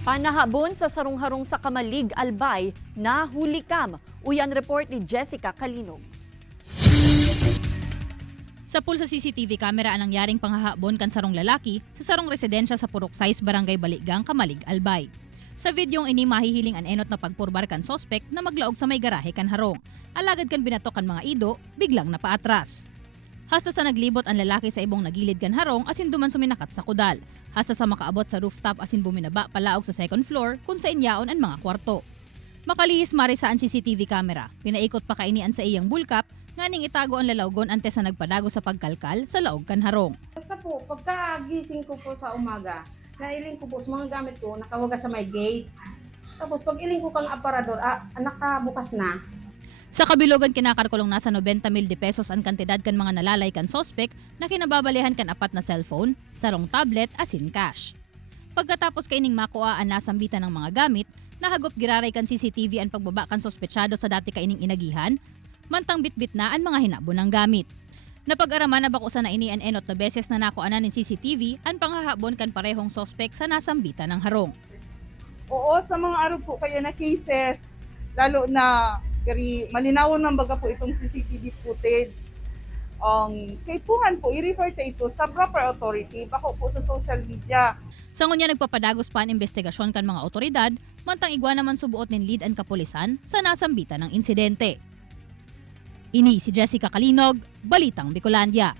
Panahabon sa sarong-harong sa Kamalig, Albay, nahulikam. Uyan report ni Jessica Kalinog. Sa pool sa CCTV camera ang nangyaring panghahabon kan sarong lalaki sa sarong residensya sa Purok Size, Barangay Baligang, Kamalig, Albay. Sa videong ini mahihiling an enot na pagpurbar kan sospek na maglaog sa may garahe kan harong. Alagad kan binatok kan mga ido, biglang napaatras. Hasta sa naglibot ang lalaki sa ibong nagilid kan harong asin duman suminakat sa kudal. Hasta sa makaabot sa rooftop asin buminaba palaog sa second floor kung sa inyaon ang mga kwarto. Makalihis marisa ang CCTV camera. Pinaikot pa kainian sa iyang bulkap nganing itago ang lalawgon antes sa nagpadago sa pagkalkal sa laog kan harong. Basta po, pagkagising ko po sa umaga, nailing ko po sa mga gamit ko, nakawaga sa may gate. Tapos pag iling ko kang aparador, nakabukas na. Sa kabilogan kinakarkulong nasa 90,000 pesos ang kantidad kan mga nalalay kan sospek na kinababalihan kan apat na cellphone, sarong tablet asin cash. Pagkatapos kaining makuha ang nasambitan ng mga gamit, nahagop giraray kan CCTV ang pagbaba kan sospechado sa dati kaining inagihan, mantang bitbit na ang mga hinabo ng gamit. Napag-araman na bakusan na ini ang enot na beses na nakuanan ng CCTV ang panghahabon kan parehong sospek sa nasambitan ng harong. Oo, sa mga araw po kaya na cases, lalo na malinawon ng baga po itong CCTV footage. Kaipuhan po, i-refer ta ito sa proper authority, bako po sa social media. Sa ngunya nagpapadagos pa ang investigasyon kan mga otoridad, mantang igwa naman subuot nin lead ang kapulisan sa nasambitan ng insidente. Ini si Jessica Kalinog, Balitang Bicolandia.